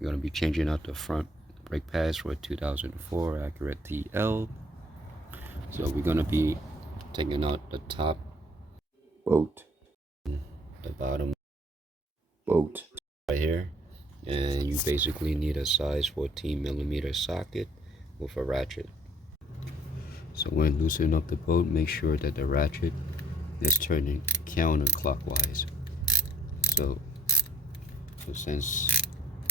We're going to be changing out the front brake pads for a 2004 Acura TL. So we're going to be taking out the top bolt, the bottom bolt right here, and you basically need a size 14mm socket with a ratchet. So when loosening up the bolt, make sure that the ratchet is turning counterclockwise. So since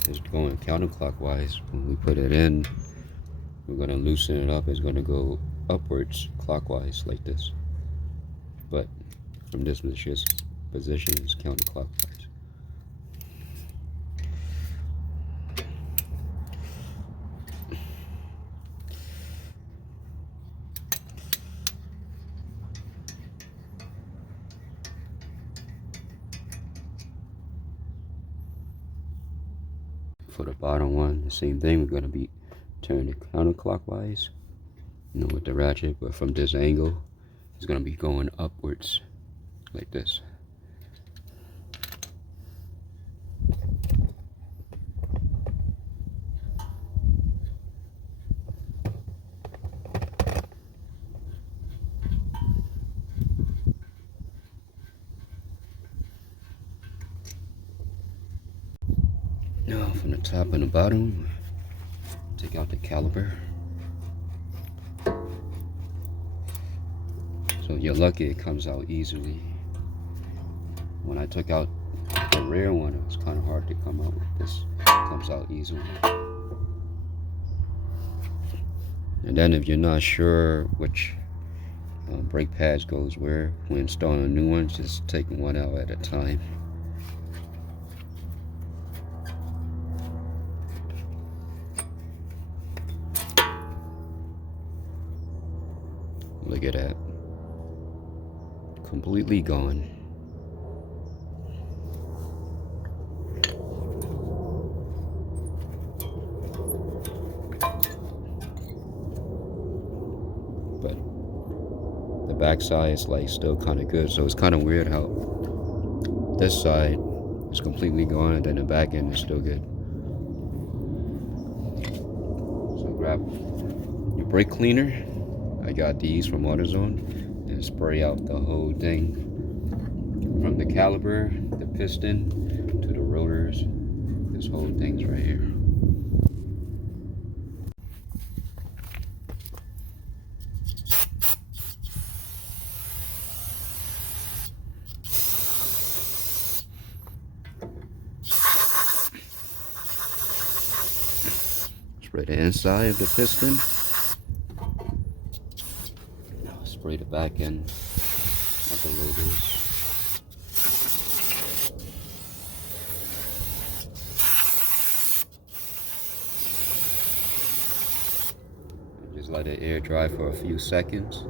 it's going counterclockwise, when we put it in, we're going to loosen it up. It's going to go upwards clockwise like this, but from this position it's counterclockwise. For the bottom one, the same thing. We're going to be turning it counterclockwise, with the ratchet, but from this angle it's going to be going upwards like this. Now from the top and the bottom, take out the caliper. So you're lucky it comes out easily. When I took out the rear one, it was kind of hard to come out with this. It comes out easily. And then if you're not sure which brake pads goes where when installing a new one, just take one out at a time. Look at that. Completely gone. But the back side is like still kind of good, so it's kind of weird how this side is completely gone and then the back end is still good. So grab your brake cleaner. I got these from AutoZone, and spray out the whole thing from the caliper, the piston, to the rotors. This whole thing's right here. Spray the inside of the piston. Now spray the back end of the rotors. Just let it air dry for a few seconds.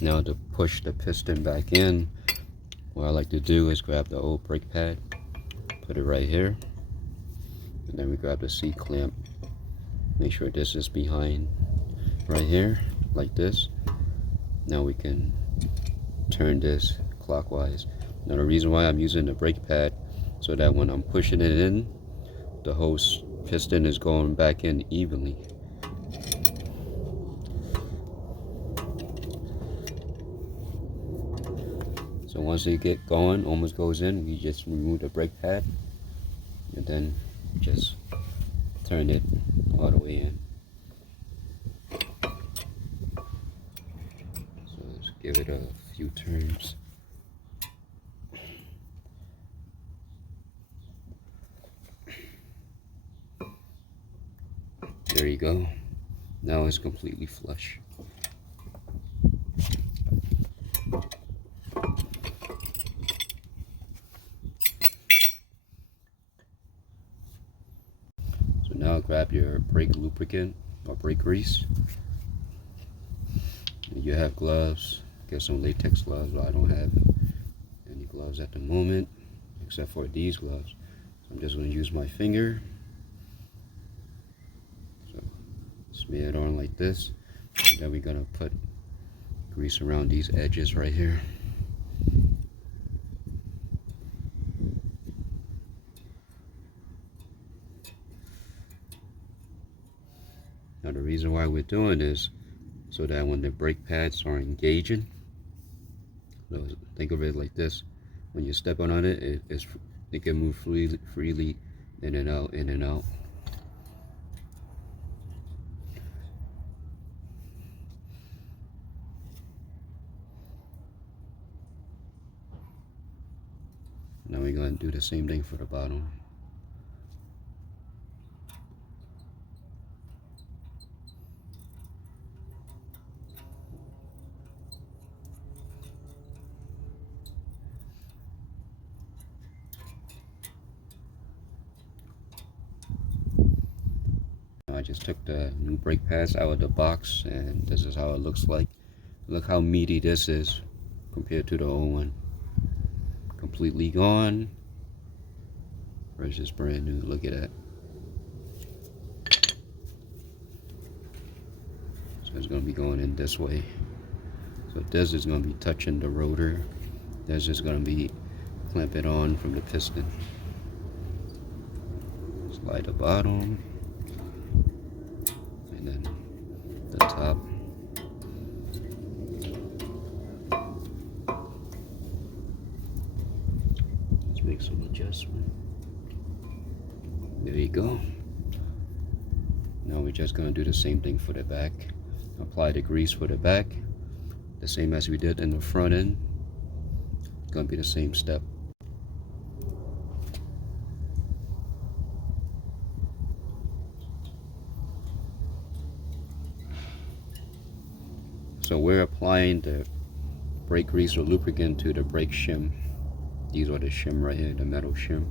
Now to push the piston back in, what I like to do is grab the old brake pad, put it right here, and then we grab the C-clamp. Make sure this is behind right here, like this. Now we can turn this clockwise. Now the reason why I'm using the brake pad, so that when I'm pushing it in, the whole piston is going back in evenly. So once it get going, almost goes in, we just remove the brake pad and then just turn it all the way in. So let's give it a few turns. There you go. Now it's completely flush. So now grab your brake lubricant or brake grease. And you have gloves. Get some latex gloves, but I don't have any gloves at the moment except for these gloves. So I'm just going to use my finger. Smear it on like this, and then we're gonna put grease around these edges right here. Now the reason why we're doing this, so that when the brake pads are engaging, so think of it like this: when you step on it, it can move freely in and out, in and out. Now we're going to do the same thing for the bottom. I just took the new brake pads out of the box, and this is how it looks like. Look how meaty this is compared to the old one. Completely gone versus brand new. Look at that. So it's going to be going in this way. So this is going to be touching the rotor. This is going to be clamping on from the piston. Slide the bottom. And then the top. Let's make some adjustment. There you go. Now we're just going to do the same thing for the back. Apply the grease for the back, the same as we did in the front end. It's going to be the same step. So we're applying the brake grease or lubricant to the brake shim. These are the shim right here, the metal shim.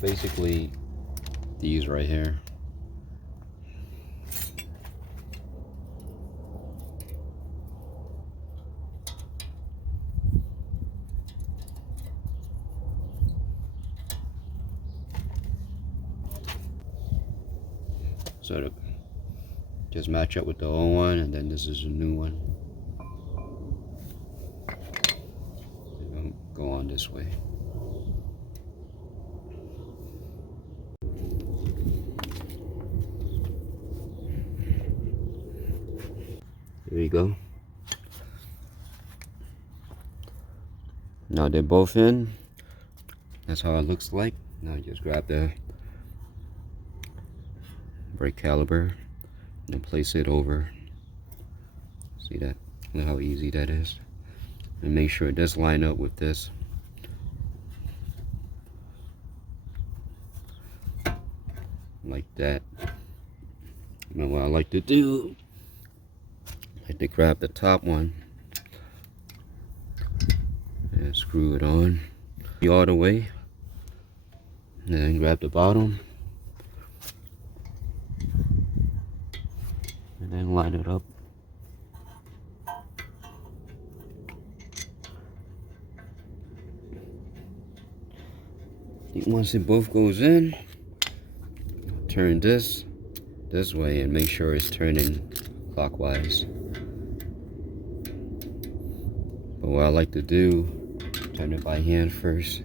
Basically, these right here. So to just match up with the old one, and then this is a new one. Go on this way. There you go. Now they're both in. That's how it looks like. Now just grab the brake caliper and place it over. See that? Look how easy that is. And make sure it does line up with this. Like that. Now what I like to do, I like to grab the top one and screw it on all the way. And then grab the bottom. And then line it up. Once it both goes in, turn this way and make sure it's turning clockwise. But what I like to do, turn it by hand first.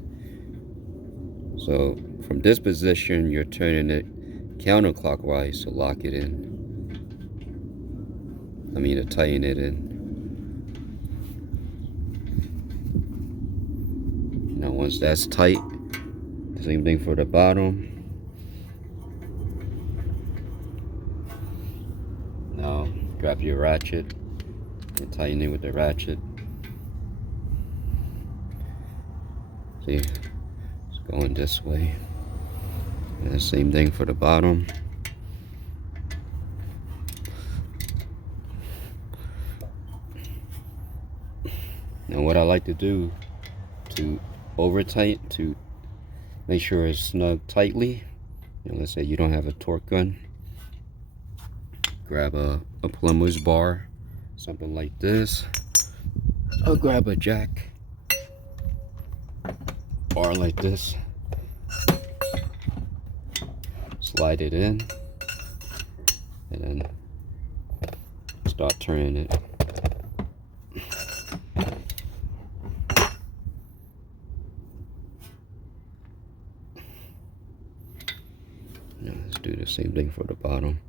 So from this position, you're turning it counterclockwise to lock it in. I mean to tighten it in. Now once that's tight, same thing for the bottom. Now grab your ratchet and tighten it with the ratchet. See, it's going this way. And the same thing for the bottom. Now what I like to do to to make sure it's snug tightly, let's say you don't have a torque gun, grab a plumber's bar, something like this, or grab a jack bar like this, slide it in, and then start turning it. Now let's do the same thing for the bottom.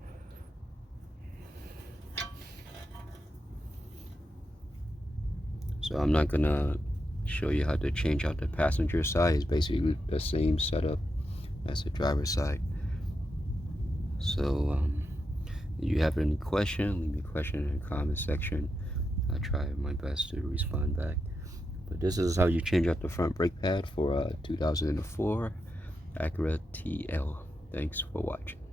So I'm not gonna show you how to change out the passenger side. It's basically the same setup as the driver's side. So if you have any question, leave me a question in the comment section. I'll try my best to respond back. But this is how you change out the front brake pad for a 2004 Acura TL. Thanks for watching.